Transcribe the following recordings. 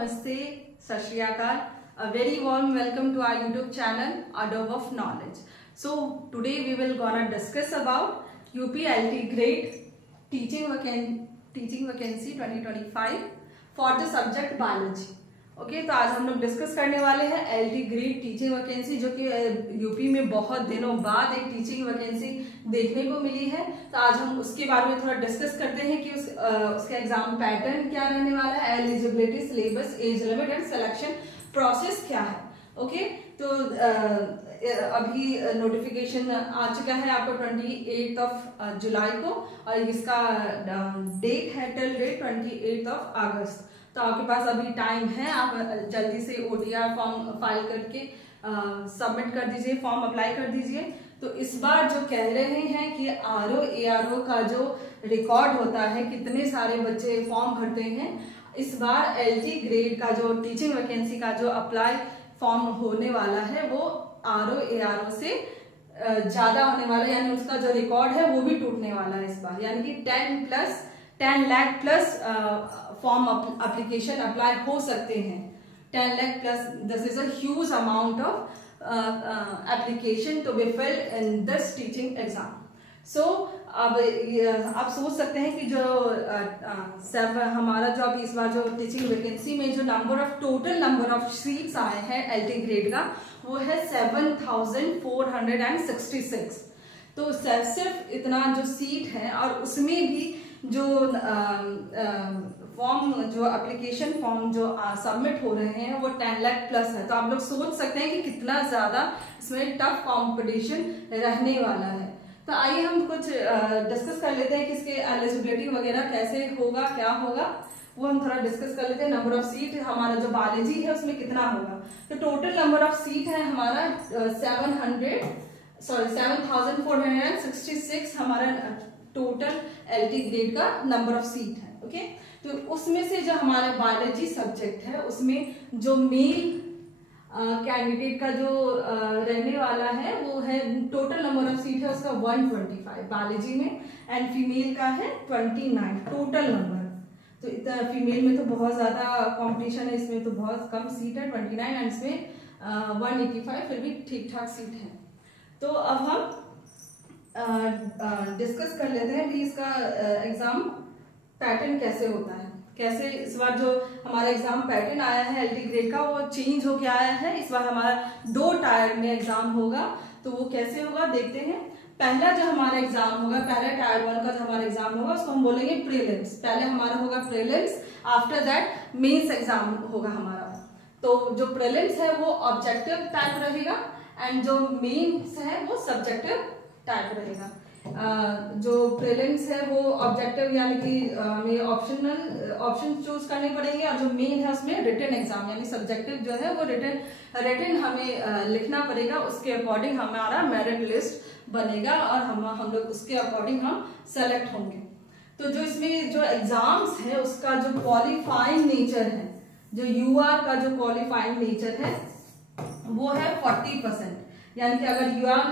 namaste, sat shri akal. A very warm welcome to our YouTube channel, Adobe of Knowledge. So today we will gonna discuss about UPLT grade teaching vacancy 2025 for the subject biology. Okay तो आज हम लोग discuss करने वाले हैं LT grade teaching vacancy, जो कि UP में बहुत दिनों बाद एक टीचिंग वैकेंसी देखने को मिली है। तो आज हम उसके बारे में थोड़ा डिस्कस करते हैं कि उसका एग्जाम पैटर्न क्या रहने वाला है, eligibility, syllabus, age limit and selection process क्या है। ओके तो अभी नोटिफिकेशन आ चुका है आपको 28 जुलाई को, और इसका डेट है टिल डेट 28 अगस्त। तो आपके पास अभी टाइम है, आप जल्दी से OTR फॉर्म फाइल करके सबमिट कर दीजिए, फॉर्म अप्लाई कर दीजिए। तो इस बार जो कह रहे हैं कि RO ARO का जो रिकॉर्ड होता है, कितने सारे बच्चे फॉर्म भरते हैं, इस बार LT ग्रेड का जो टीचिंग वैकेंसी का जो अप्लाई फॉर्म होने वाला है वो RO ARO से ज्यादा होने वाला है, यानी उसका जो रिकॉर्ड है वो भी टूटने वाला है इस बार। यानी कि 10 lakh plus form application apply हो सकते हैं। 10 lakh plus, this is a huge amount of application to be filled in this teaching exam. So अब आप सोच सकते हैं कि जो हमारा जो अभी इस बार जो टीचिंग वैकेंसी में जो टोटल नंबर ऑफ सीट्स आए हैं एलटी ग्रेड का, वो है 7466। तो सिर्फ इतना जो सीट है, और उसमें भी जो फॉर्म जो एप्लीकेशन फॉर्म जो सबमिट हो रहे हैं वो 10 लाख प्लस है। तो आप लोग सोच सकते हैं कि कितना ज्यादा इसमें टफ कंपटीशन रहने वाला है। तो आइए हम कुछ डिस्कस कर लेते हैं कि इसके एलिजिबिलिटी वगैरह कैसे होगा, क्या होगा, वो हम थोड़ा डिस्कस कर लेते हैं। नंबर ऑफ सीट हमारा जो बायोलॉजी है उसमें कितना होगा। तो टोटल नंबर ऑफ सीट है हमारा 7466 हमारा टोटल एलटी ग्रेड का नंबर ऑफ सीट है। ओके तो उसमें से जो हमारा बायोलॉजी सब्जेक्ट है उसमें जो मेल कैंडिडेट का जो रहने वाला है वो है, टोटल नंबर ऑफ सीट है उसका 125 बायोलॉजी में, एंड फीमेल का है 29 टोटल नंबर। तो इतना फीमेल में तो बहुत ज्यादा कंपटीशन है, इसमें तो बहुत कम सीट है 29, एंड इसमें 185 फिर भी ठीक ठाक सीट है। तो अब हम डिस्कस कर लेते हैं कि इसका एग्जाम पैटर्न कैसे होता है, कैसे इस बार जो हमारा एग्जाम पैटर्न आया है एलटी ग्रेड का वो चेंज होके आया है। इस बार हमारा 2 टायर में एग्जाम होगा, तो वो कैसे होगा देखते हैं। पहला जो हमारा एग्जाम होगा, पहला टायर 1 का जो हमारा एग्जाम होगा उसको हम बोलेंगे प्रीलिम्स। पहले हमारा होगा prelims, after that mains exam होगा हमारा। तो जो प्रीलिम्स है वो ऑब्जेक्टिव टाइप रहेगा, एंड जो मेंस है वो सब्जेक्टिव टाइप रहेगा। जो प्रीलिम्स है वो ऑब्जेक्टिव यानी कि हमें ऑप्शन चूज करने पड़ेंगे, और जो मेन है उसमें रिटन एग्जाम यानी सब्जेक्टिव जो है वो रिटन हमें लिखना पड़ेगा। उसके अकॉर्डिंग हमारा मेरिट लिस्ट बनेगा और हम लोग उसके अकॉर्डिंग हम सेलेक्ट होंगे। तो जो इसमें जो एग्जाम्स है उसका जो क्वालिफाइंग नेचर है, जो UR का जो क्वालिफाइंग नेचर है वो है 40%। यानी कि अगर UR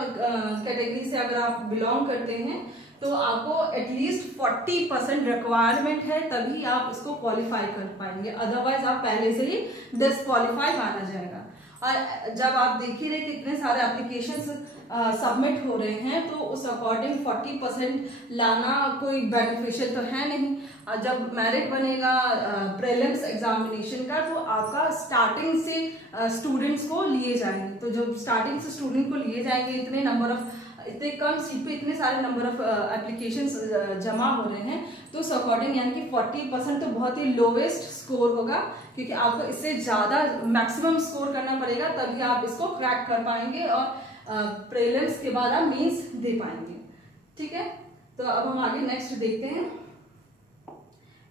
कैटेगरी से अगर आप बिलोंग करते हैं तो आपको एटलीस्ट 40% रिक्वायरमेंट है, तभी आप इसको क्वालिफाई कर पाएंगे, अदरवाइज आप पहले से ही डिस्क्वालिफाई माना जाएगा। और जब आप देख ही रहे कि इतने सारे एप्लीकेशंस सबमिट हो रहे हैं, तो उस अकॉर्डिंग 40% लाना कोई बेनिफिशियल तो है नहीं। जब मेरिट बनेगा प्रीलिम्स एग्जामिनेशन का, तो आपका स्टार्टिंग से स्टूडेंट्स को लिए जाएंगे। तो जब स्टार्टिंग से स्टूडेंट को लिए जाएंगे, इतने कम सीट पे इतने सारे नंबर ऑफ एप्लीकेशंस जमा हो रहे हैं, तो उस अकॉर्डिंग यानी कि 40% तो बहुत ही लोवेस्ट स्कोर होगा, क्योंकि आपको इससे ज्यादा मैक्सिमम स्कोर करना पड़ेगा, तभी आप इसको क्रैक कर पाएंगे और प्रीलिम्स के बाद आप मेंस दे पाएंगे। ठीक है, तो अब हम आगे नेक्स्ट देखते हैं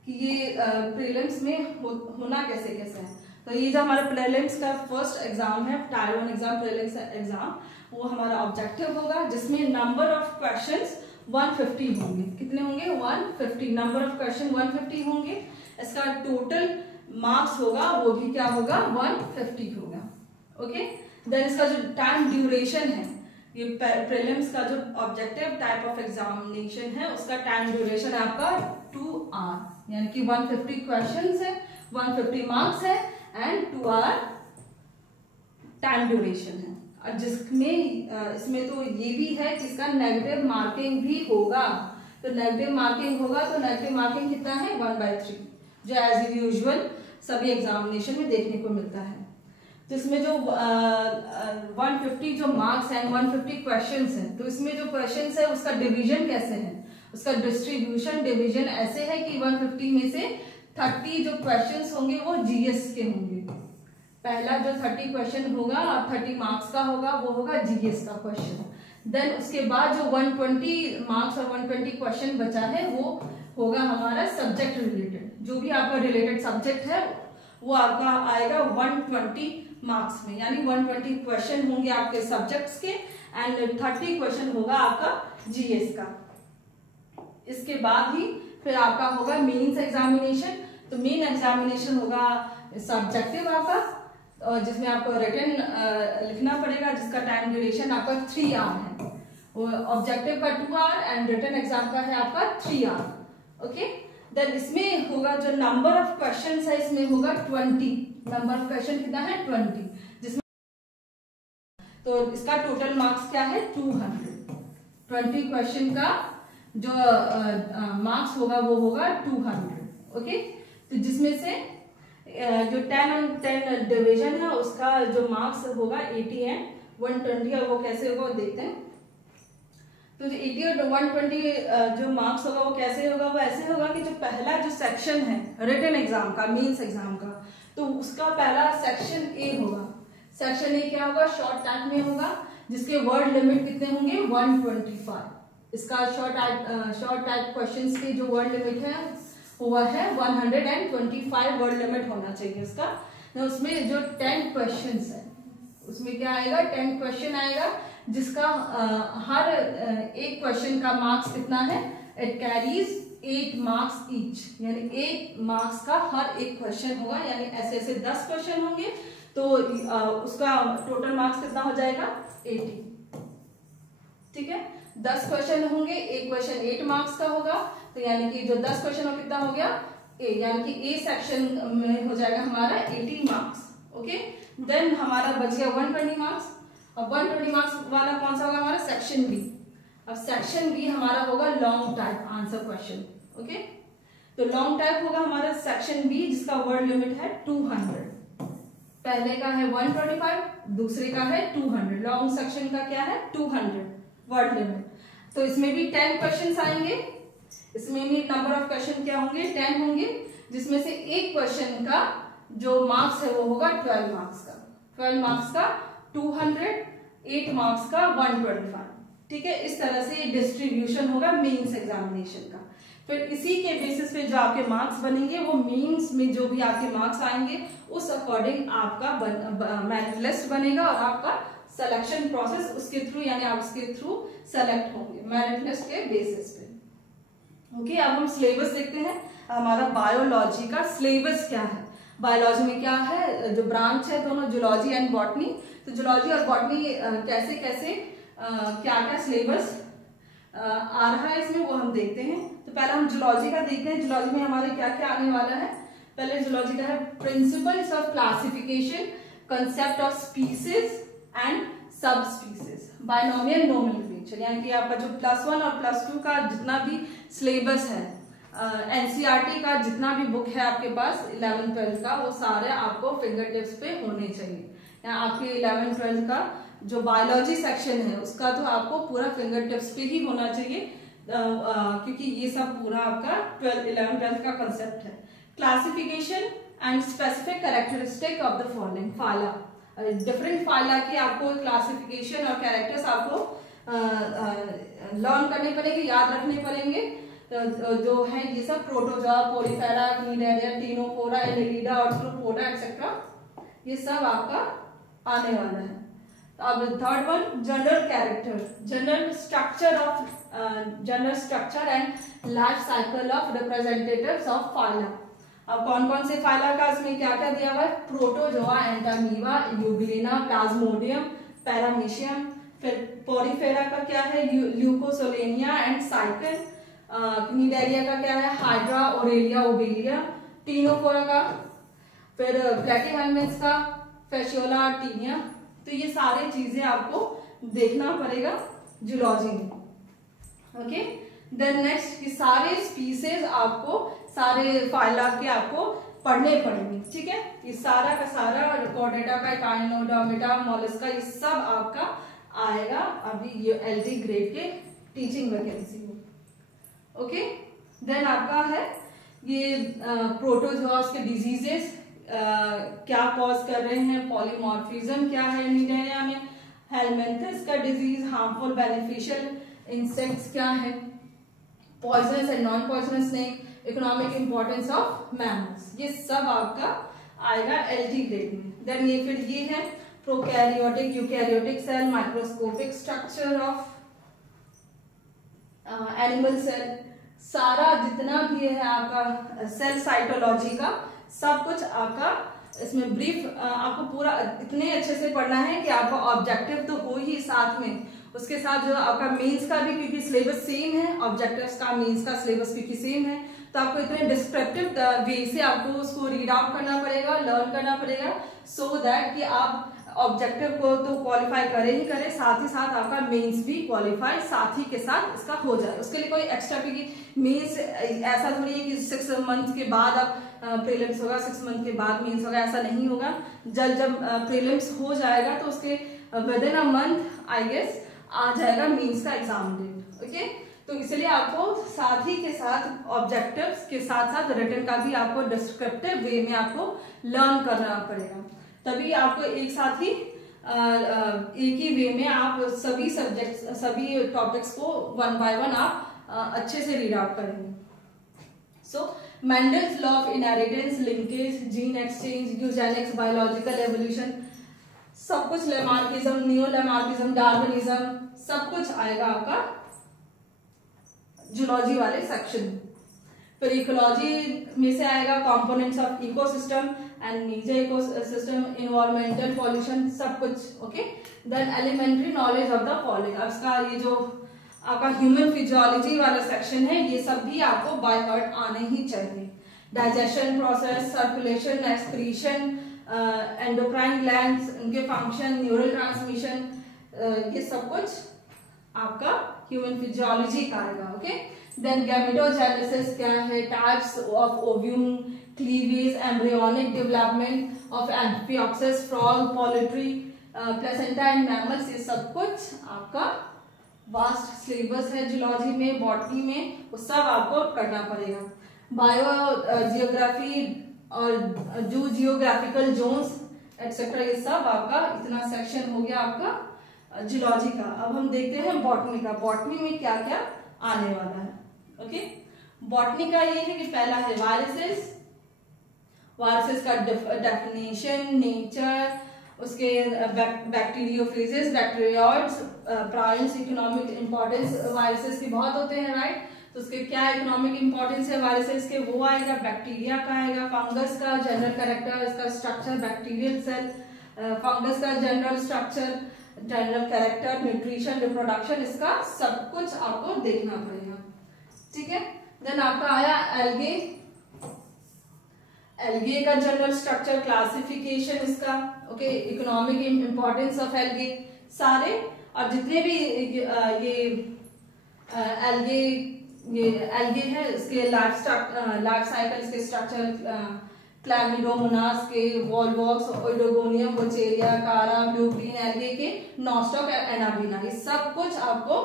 कि ये प्रीलिम्स में होना कैसे कैसे है। तो ये जो हमारा प्रीलिम्स का फर्स्ट एग्जाम है, टायर 1 एग्जाम प्रीलिम्स एग्जाम, वो हमारा ऑब्जेक्टिव होगा, जिसमें नंबर ऑफ क्वेश्चंस 150 होंगे। कितने होंगे? 150 नंबर ऑफ क्वेश्चन 150 होंगे। इसका टोटल मार्क्स होगा वो भी क्या होगा? 150 होगा। ओके, देन इसका जो टाइम ड्यूरेशन है, ये प्रीलिम्स का जो ऑब्जेक्टिव टाइप ऑफ एग्जामिनेशन है उसका टाइम ड्यूरेशन आपका 2 आवर, यानी कि 150 क्वेश्चंस है 150 मार्क्स है एंड 2 आवर टाइम ड्यूरेशन है। और जिसमें इसमें तो ये भी है कि इसका नेगेटिव मार्किंग भी होगा। तो नेगेटिव मार्किंग होगा तो नेगेटिव मार्किंग कितना है 1/3, जो एज यूजुअल सभी एग्जामिनेशन में देखने को मिलता है। तो इसमें जो 150 जो मार्क्स हैं, 150 क्वेश्चंस हैं, तो इसमें जो क्वेश्चंस है उसका डिवीजन कैसे है, उसका डिस्ट्रीब्यूशन डिवीजन ऐसे है कि 150 में से 30 जो क्वेश्चंस होंगे वो जीएस के होंगे। पहला जो 30 क्वेश्चन होगा और 30 मार्क्स का होगा वो होगा जीएस का क्वेश्चन। देन उसके बाद जो 120 मार्क्स और 120 क्वेश्चन बचा है वो होगा हमारा सब्जेक्ट रिलेटेड। जो भी आपका रिलेटेड सब्जेक्ट है वो आपका आएगा 120 मार्क्स में, यानी 120 क्वेश्चन होंगे आपके सब्जेक्ट्स के एंड 30 क्वेश्चन होगा आपका जीएस का। इसके बाद ही फिर आपका होगा मेंस एग्जामिनेशन। तो मेन एग्जामिनेशन होगा सब्जेक्टिव आपका, और जिसमें आपको रिटन लिखना पड़ेगा, जिसका टाइम ड्यूरेशन आपका 3 आवर है। ऑब्जेक्टिव का 2 आवर एंड रिटन एग्जाम का है आपका 3 आवर। ओके, देन इसमें होगा जो नंबर ऑफ क्वेश्चंस है इसमें होगा 20। नंबर ऑफ क्वेश्चन कितना है 20, जिसमें तो इसका टोटल मार्क्स क्या है 200। 20 क्वेश्चन का जो मार्क्स होगा वो होगा 200। ओके, तो जिसमें से जो 10 और 10 डिवीजन है उसका जो मार्क्स होगा 80 है 120, और वो कैसे होगा देखते हैं। तो जो 80 और 120 जो मार्क्स होगा वो कैसे होगा, वो ऐसे होगा कि जो पहला जो सेक्शन है रिटन एग्जाम का, मेंस एग्जाम का, तो उसका पहला सेक्शन ए होगा। सेक्शन ए क्या होगा, शॉर्ट टाइप में होगा, जिसके वर्ड लिमिट कितने होंगे 125। इसका शॉर्ट टाइप क्वेश्चंस की जो वर्ड लिमिट है हुआ है 125 वर्ड लिमिट होना चाहिए उसका। तो उसमें जो 10 क्वेश्चंस है उसमें क्या आएगा 10 क्वेश्चन आएगा, जिसका हर एक क्वेश्चन का मार्क्स कितना है, इट कैरीज 8 मार्क्स ईच, यानी 8 मार्क्स का हर एक क्वेश्चन होगा, यानी ऐसे ऐसे 10 क्वेश्चन होंगे तो उसका टोटल मार्क्स कितना हो जाएगा 80। ठीक है, 10 क्वेश्चन होंगे, एक क्वेश्चन 8 मार्क्स का होगा, तो यानी कि जो 10 क्वेश्चन हो कितना हो गया ए, यानी कि ए सेक्शन में हो जाएगा हमारा 80 मार्क्स। ओके, देन हमारा बच गया 120 मार्क्स। अब 120 मार्क्स वाला कौन सा होगा हमारा सेक्शन बी। अब सेक्शन बी हमारा होगा long type answer question. Okay, तो लॉन्ग टाइप होगा हमारा सेक्शन बी, जिसका वर्ड लिमिट है 200। पहले का है 125, दूसरे का है 200। लॉन्ग सेक्शन का क्या है 200 वर्ड लिमिट। तो इसमें भी 10 क्वेश्चन आएंगे, इसमें भी नंबर ऑफ क्वेश्चन क्या होंगे 10 होंगे, जिसमें से एक क्वेश्चन का जो मार्क्स है वो होगा 12 मार्क्स का। 12 मार्क्स का 200, 8 मार्क्स का 125। ठीक है, इस तरह से डिस्ट्रीब्यूशन होगा मेंस एग्जामिनेशन का। फिर इसी के बेसिस पे जो आपके मार्क्स बनेंगे वो मेंस में जो भी आपके मार्क्स आएंगे उस अकॉर्डिंग आपका मेरिट लिस्ट बनेगा और आपका सिलेक्शन प्रोसेस उसके थ्रू, यानी आप उसके थ्रू सेलेक्ट होंगे मेरिट लिस्ट के बेसिस पे। ओके, अब हम सिलेबस देखते हैं। हमारा बायोलॉजी का सिलेबस क्या है। बायोलॉजी में क्या है, जो ब्रांच है दोनों जूलॉजी एंड बॉटनी। तो जूलॉजी और बॉटनी कैसे कैसे क्या क्या सिलेबस आ रहा है इसमें वो हम देखते हैं। तो पहले हम जूलॉजी का देखते हैं। जूलॉजी में हमारे क्या क्या आने वाला है। पहले जूलॉजी का है principles of classification, concept of species and sub species, binomial nomenclature, यानी कि आपका जो +1 और +2 का जितना भी सिलेबस है, एनसीईआरटी का जितना भी बुक है आपके पास 11th-12th का, वो सारे आपको फिंगर टिप्स पे होने चाहिए। आपके 11th-12th का जो बायोलॉजी सेक्शन है उसका तो आपको पूरा फिंगर टिप्स पे ही होना चाहिए, क्योंकि ये सब पूरा आपका 11th-12th का कंसेप्ट है। Classification and specific characteristic of the following phyla, different phyla की आपको क्लासिफिकेशन और कैरेक्टर्स आपको लर्न करने पड़ेंगे, याद रखने पड़ेंगे। जो है ये सब protozoa, porifera, cnidaria, ctenophora, annelida, arthropoda etcetera, ये सब आपका आने वाला है। अब third one general character, general structure and life cycle of representatives of phyla. अब कौन कौन से फाइला का इसमें क्या क्या दिया हुआ है, protozoa, Entamoeba, Euglena, Plasmodium, paramecium. फिर पोलीफेरा का क्या है, ल्यूकोसोलेनिया एंड साइकिल। क्निडेरिया का क्या है, हाइड्रा, ओरेलिया, ओबेलिया। टिनोफोरा का फिर प्लेटीहेलमिन्थ का फैसियोला, टीनिया, तो ये सारी चीजें आपको देखना पड़ेगा जूलॉजी में। ओके, देन नेक्स्ट ये सारे स्पीसीज आपको, सारे फाइला के आपको पढ़ने पड़ेंगे, ठीक है। ये सारा का सारा रिकॉर्डेटा का, काइनोडर्मेटा, मोलस्का, ये सब आपका आएगा अभी ये एलटी ग्रेड के टीचिंग वैकेंसी में। ओके, देन आपका है ये प्रोटोजोआस के डिजीजेस क्या कॉज कर रहे हैं, पॉलीमॉर्फिज्म क्या है निडेरिया में, हेलमिंथस का डिजीज, हार्मफुल बेनिफिशियल इंसेक्ट्स क्या है, poisonous and non poisonous snake, economic importance of mammals, ये सब आपका आएगा एलटी ग्रेड में। देन ये फिर ये है prokaryotic, eukaryotic cell, microscopic structure of animal cell, सारा जितना भी है आपका सेल साइटोलॉजी का सब कुछ आपका इसमें ब्रीफ आपको पूरा इतने अच्छे से पढ़ना है कि आपका ऑब्जेक्टिव तो हो ही साथ में, उसके साथ जो आपका मेंस का भी, क्योंकि सिलेबस सेम है, ऑब्जेक्टिव्स का मेंस का सिलेबस क्योंकि सेम है, तो आपको इतने डिस्क्रिप्टिव वे से आपको उसको रीड आउट करना पड़ेगा, लर्न करना पड़ेगा, सो दैट कि आप ऑब्जेक्टिव को तो क्वालिफाई करे ही करे, साथ ही साथ आपका मेंस भी क्वालिफाई साथ ही के साथ इसका हो जाए। उसके लिए कोई एक्स्ट्रा, क्योंकि मेंस ऐसा थोड़ी है कि 6 मंथ के बाद आप प्रीलिम्स होगा, 6 मंथ के बाद मेंस होगा, ऐसा नहीं होगा। जब प्रीलिम्स हो जाएगा तो उसके within a month I guess आ जाएगा मेंस का एग्जाम डेट। ओके, तो इसलिए आपको साथ ही के साथ ऑब्जेक्टिव्स के साथ साथ रिटन का भी आपको डिस्क्रिप्टिव वे में आपको लर्न करना पड़ेगा, तभी आपको एक साथ ही एक ही वे में आप सभी सब्जेक्ट्स, सभी टॉपिक्स को वन बाय वन आप अच्छे से रीड आउट करेंगे। So Mendel's law of inheritance, linkage, gene exchange, eugenics, biological evolution, सब कुछ, लेमार्किज्म, नियो लेमार्किज्म, डार्विनिज्म, सब कुछ आएगा आपका जूलॉजी वाले सेक्शन। फिर इकोलॉजी में से आएगा कंपोनेंट्स ऑफ इकोसिस्टम एंड नीचे इकोसिस्टम, इन्वायरमेंटल पॉल्यूशन, सब कुछ। Okay, then elementary knowledge of the following, अब इसका ये जो आपका ह्यूमन फिजियोलॉजी वाला सेक्शन है ये सब भी आपको बाय हार्ट आने ही चाहिए। Digestion process, circulation, excretion, endocrine glands, उनके फंक्शन, न्यूरल ट्रांसमिशन, ये सब कुछ आपका ह्यूमन फिजियोलॉजी का आएगा। ओके, देन गैमेटोजेनेसिस क्या है, types of ovum, cleavage, embryonic development of amphioxus, frog, poultry, placenta and mammals, ये सब कुछ आपका वास्ट सिलेबस है जूलॉजी में, बॉटनी में, वो सब आपको करना पड़ेगा। बायो जियोग्राफी और जो जियोग्राफिकल जोन्स एक्सेट्रा, ये सब आपका इतना सेक्शन हो गया आपका जूलॉजी का। अब हम देखते हैं बॉटनी का, बॉटनी में क्या क्या आने वाला है। ओके, बॉटनी का ये है कि पहला है वायरसेस, वायरसेस का डेफिनेशन, नेचर, उसके bacteriophages, bacteroids, prions, economic importance, viruses के बहुत होते हैं, राइट, तो उसके क्या इकोनॉमिक इंपॉर्टेंस है वायरसेस के, वो आएगा। बैक्टीरिया का आएगा, फंगस का जनरल कैरेक्टर, इसका स्ट्रक्चर, बैक्टीरियल सेल, फंगस का general structure, general character, nutrition, reproduction, इसका सब कुछ आपको देखना पड़ेगा, ठीक है। देन आपका आया एल्गे, एल्गे का जनरल स्ट्रक्चर, क्लासिफिकेशन इसका, okay, economic importance of algae सारे, और जितने भी ये एल्गे है इसके लाइफ साइकिल, इसके स्ट्रक्चर, क्लैमिडोमोनास के, वॉलवॉक्स, ओइडोगोनियम, बोचेरिया, कारा, ब्लू ग्रीन एल्गे के, नॉस्टॉक, एनाबिना, ये सब कुछ आपको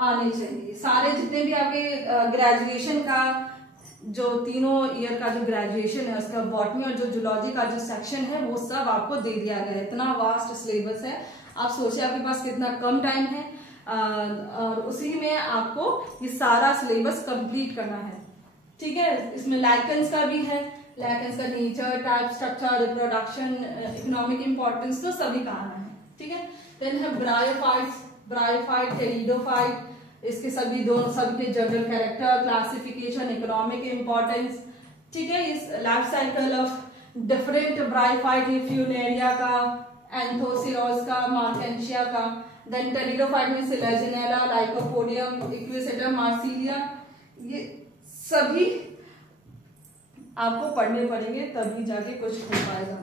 आने चाहिए। सारे जितने भी आपके ग्रेजुएशन का जो तीनों ईयर का जो ग्रेजुएशन है उसका बॉटनी और जो जूलॉजी का जो सेक्शन है वो सब आपको दे दिया गया है। इतना वास्ट सिलेबस है, आप सोचिए आपके पास कितना कम टाइम है और उसी में आपको ये सारा सिलेबस कंप्लीट करना है, ठीक है। इसमें लाइकेंस का भी है, लाइकेंस का nature, type, structure, reproduction, economic importance, तो सभी का आना है, ठीक है। देन है ब्रायोफाइट्स, ब्रायोफाइट, टेरिडोफाइट, इसके सभी के general character, classification, economic importance, ठीक है। इस life cycle of different bryophyte, Funaria का, एंथोसिरोस का, मार्केंशिया का, देन टेरिडोफाइट में सिलेजिनेला, लाइकोपोडियम, इक्विसेटम, मार्सिलिया, ये सभी आपको पढ़ने पड़ेंगे, तभी जाके कुछ हो पाएगा।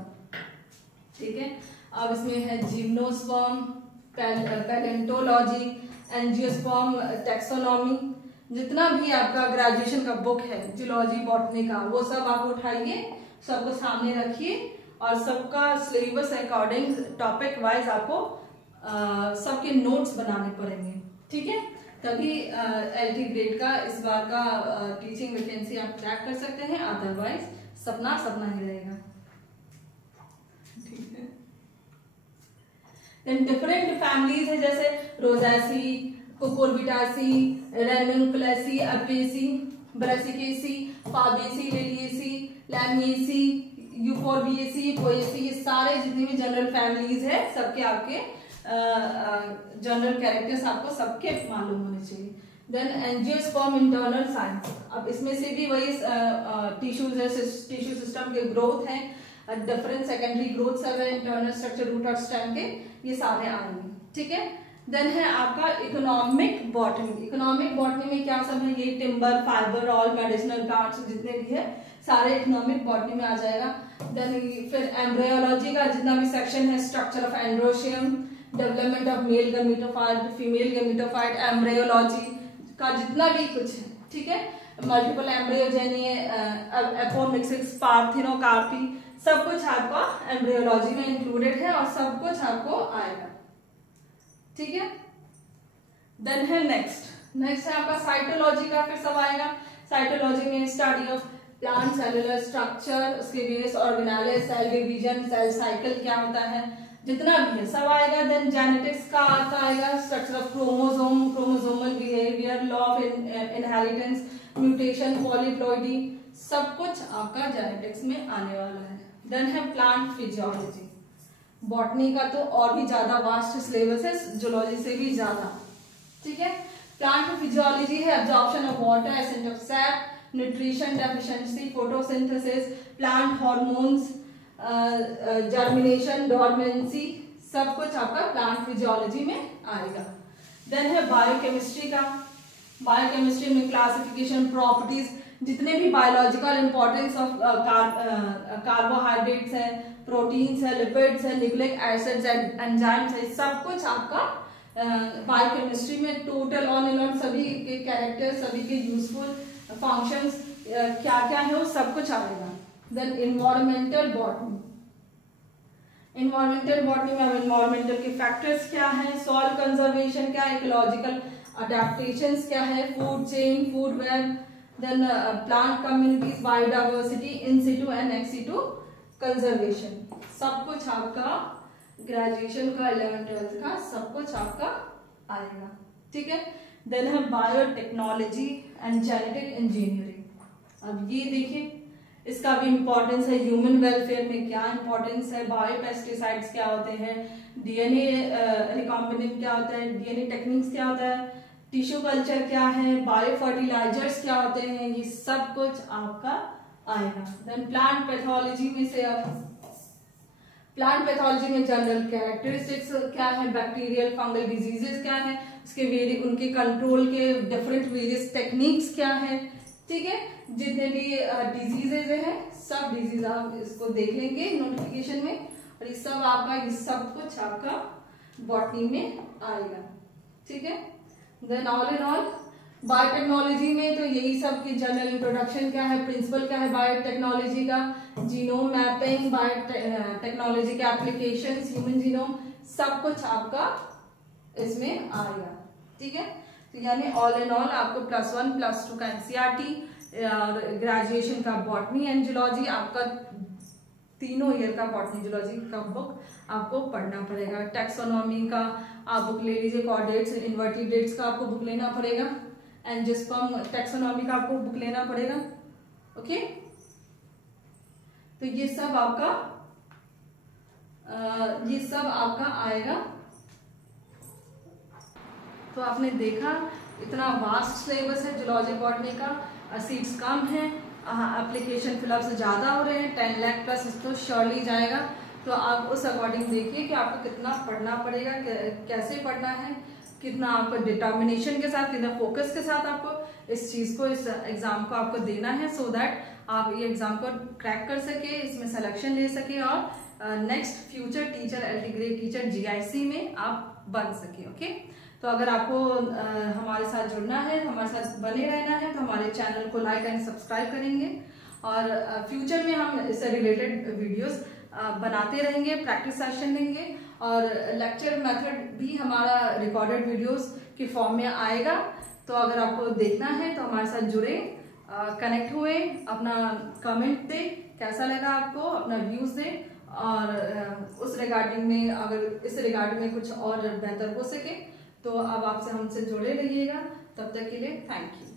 ठीक है, अब इसमें है जिम्नोस्पर्म, पैलेंटोलॉजी, एंजियोस्पर्म, टैक्सोनॉमी, जितना भी आपका ग्रेजुएशन का बुक है जूलॉजी बॉटनी का, वो सब आप उठाइए, सबको सामने रखिए और सबका सिलेबस अकॉर्डिंग टॉपिक वाइज आपको सबके नोट्स बनाने पड़ेंगे। ठीक है, तभी एलटी ग्रेड का इस बार का टीचिंग वैकेंसी आप क्रैक कर सकते हैं, अदरवाइज सपना सपना ही रहेगा। ठीक है, देन डिफरेंट फैमिलीज है, जैसे रोज़ेसी, cucurbitaceae, रेनुनकुलेसी, अपेसी, Brassicaceae, Fabaceae, लेलिएसी, लैमिएसी, Euphorbiaceae, Poaceae, ये सारे जितनी भी जनरल फैमिलीज है सबके आपके जनरल कैरेक्टर्स आपको सबके मालूम होने चाहिए। देन एंजियोस्पर्म इंटरनल साइंस, अब इसमें से भी वही टिश्यूज है, टिश्यू सिस्टम के ग्रोथ है, डिफरेंट सेकेंडरी ग्रोथ सब है, इंटरनल स्ट्रक्चर, रूट और स्टेम के, ये सारे आएंगे। ठीक है, देन है आपका इकोनॉमिक बॉटनी। इकोनॉमिक बॉटनी में क्या सब है, ये timber, fibre, all medicinal plants जितने भी है सारे इकोनॉमिक बॉटनी में आ जाएगा। देन फिर एम्ब्रियोलॉजी का जितना भी सेक्शन है, structure of androecium, development of male gametophyte, female gametophyte, embryology का जितना भी कुछ है। ठीक है, मल्टीपल एम्ब्रियोजेनी, एपोमिक्सिस, पार्थिनोकार्पी, सब कुछ आपका एम्ब्रियोलॉजी में इंक्लूडेड है और सब कुछ आपको आएगा। ठीक है, देन है नेक्स्ट है आपका साइटोलॉजी का, फिर सब आएगा। साइटोलॉजी में study of plant cellular structure, उसके various organelle, cell division, cell cycle क्या होता है, जितना भी है सब आएगा। देन जेनेटिक्स का आएगा, structure of chromosome, chromosomal behaviour, law of inheritance, mutation, polyploidy, सब कुछ आपका जेनेटिक्स में आने वाला है। देन है प्लांट फिजियोलॉजी, बॉटनी का तो और भी ज्यादा वास्ट सिलेबस है, जूलॉजी से भी ज्यादा। ठीक है, प्लांट फिजियोलॉजी है absorption of water, ascent of SAP, nutrition deficiency, photosynthesis, plant hormones, germination, dormancy, सब कुछ आपका प्लांट फिजियोलॉजी में आएगा। देन है बायोकेमिस्ट्री का, बायोकेमिस्ट्री में क्लासिफिकेशन, प्रॉपर्टीज, जितने भी बायोलॉजिकल इंपॉर्टेंस ऑफ कार्बोहाइड्रेट्स है, प्रोटीन्स है, लिपिड्स है, न्यूक्लिक एसिड्स है, एंजाइम्स है, सब कुछ आपका बायोकेमिस्ट्री में टोटल ऑन एंड ऑन सभी के कैरेक्टर, सभी के यूजफुल फंक्शंस क्या क्या है वो सब कुछ आएगा। Then environmental botany, environmental botany में अब इन्वायरमेंटल के फैक्टर्स क्या है, सॉइल कंजर्वेशन क्या है, इकोलॉजिकल अडेप्टेशंस क्या है, food chain, food web, then plant communities, biodiversity, in situ and ex situ conservation, सब कुछ आपका ग्रेजुएशन का 11th-12th का सब कुछ आपका आएगा। ठीक है, देन है बायोटेक्नोलॉजी एंड जेनेटिक इंजीनियरिंग। अब ये देखिए इसका भी इम्पोर्टेंस है, ह्यूमन वेलफेयर में क्या इम्पोर्टेंस है, बायोपेस्टिसाइड्स क्या होते हैं, डीएनए रिकॉम्बिनेंट क्या होता है, डीएनए टेक्निक्स क्या होता है, टिश्यू कल्चर क्या है, बायो फर्टिलाइजर्स क्या होते हैं, ये सब कुछ आपका आएगा। देन प्लांट पैथोलॉजी में से अब प्लांट पैथोलॉजी में जनरल कैरेक्टरिस्टिक्स क्या है, बैक्टीरियल फंगल डिजीजेस क्या है, उसके उनके कंट्रोल के डिफरेंट वेरियस टेक्निक्स क्या है। ठीक है, जितने भी डिजीजेज है सब डिजीज आप इसको देख लेंगे नोटिफिकेशन में, और ये सब आपका ये सब कुछ आपका बॉटनी में आएगा। ठीक है, then all in all biotechnology में तो यही सब की जनरल इंट्रोडक्शन क्या है, प्रिंसिपल क्या है बायोटेक्नोलॉजी का, जीनोम मैपिंग, बायोटेक्नोलॉजी के एप्लीकेशंस, ह्यूमन जीनोम, सब कुछ आपका इसमें आएगा। ठीक है, तो यानी ऑल इन ऑल आपको +1 +2 का एनसीईआरटी और ग्रेजुएशन का बॉटनी एंड जूलॉजी, आपका तीनों ईयर का बॉटनी जूलॉजी का बुक आपको पढ़ना पड़ेगा। टैक्सोनॉमी का आप बुक ले लीजिए, कॉर्डेट्स, इन्वर्टिब्रेट्स का आपको बुक लेना पड़ेगा, एंजियोस्पर्म टैक्सोनॉमी का आपको बुक लेना पड़ेगा। ओके, तो ये सब आपका आएगा। तो आपने देखा इतना वास्ट सिलेबस है जूलॉजी बॉटनी का, सीट्स कम है, एप्लीकेशन फिलअप से ज़्यादा हो रहे हैं, 10 लाख प्लस तो श्योरली जाएगा। तो आप उस अकॉर्डिंग देखिए कि आपको कितना पढ़ना पड़ेगा, कैसे पढ़ना है, कितना आपको डिटर्मिनेशन के साथ, कितना फोकस के साथ आपको इस चीज़ को, इस एग्ज़ाम को आपको देना है, सो दैट आप ये एग्जाम को क्रैक कर सके, इसमें सिलेक्शन ले सके और next future teacher, LT grade teacher GIC में आप बन सके। ओके, तो अगर आपको हमारे साथ जुड़ना है, हमारे साथ बने रहना है, तो हमारे चैनल को लाइक एंड सब्सक्राइब करेंगे और फ्यूचर में हम इससे रिलेटेड वीडियोस बनाते रहेंगे, प्रैक्टिस सेशन देंगे और लेक्चर मेथड भी हमारा रिकॉर्डेड वीडियोस के फॉर्म में आएगा। तो अगर आपको देखना है तो हमारे साथ जुड़े, कनेक्ट हुए, अपना कमेंट दे, कैसा लगा आपको, अपना व्यूज दे और उस रिगार्डिंग में, अगर इस रिगार्डिंग में कुछ और बेहतर हो सके तो अब आपसे हमसे जुड़े रहिएगा। तब तक के लिए थैंक यू।